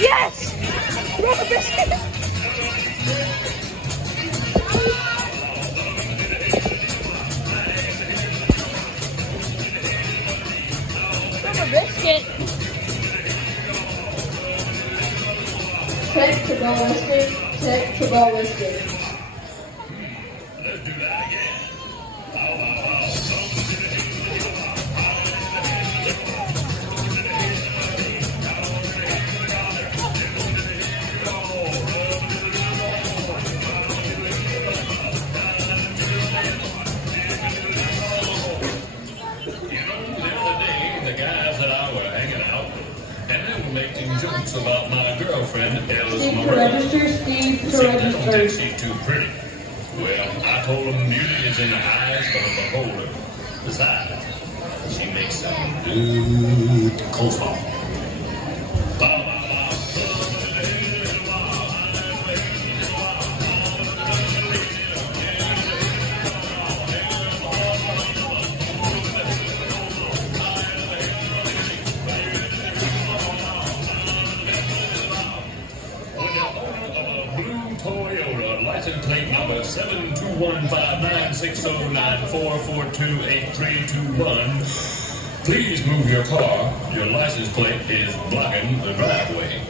Yes! Rubber biscuit! Rubber biscuit! Check to go biscuit. Check to go biscuit. Let's do that again. Making jokes about my girlfriend, Alice Steve to Moore. register. Steve to They don't think register. she's too pretty. Well, I told them beauty is in the eyes of the beholder. Besides, she makes some good coleslaw. Toyota, license plate number 721596094428321. Please move your car. Your license plate is blocking the driveway.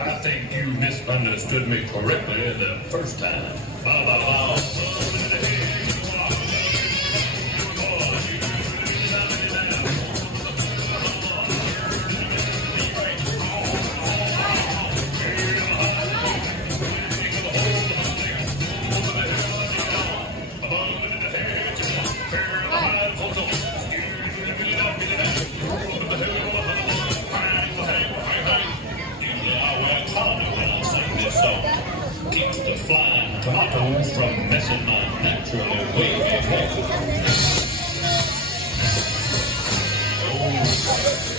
I think you misunderstood me correctly the first time. Keeps the flying tomatoes from messing my naturally wavy hair. Oh,